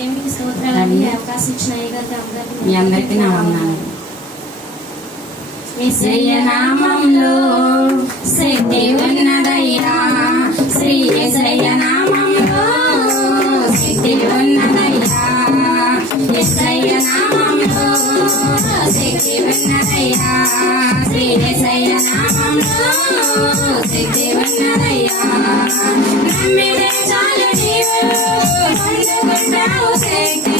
దేవునికి స్తోత్రాలండి అవకాశం ఇచ్చిన మీ అందరికీ నా వందనాలు యేసయ్య నామంలో ఉన్నదయ్యా శ్రీ యేసయ్య నామంలో సిద్ధి ఉన్నదయ్యా యేసయ్య నామంలో ఉన్నదయ్యా శ్రీ యేసయ్య నామంలో ఉన్నదయ్యా చాలు to the flower,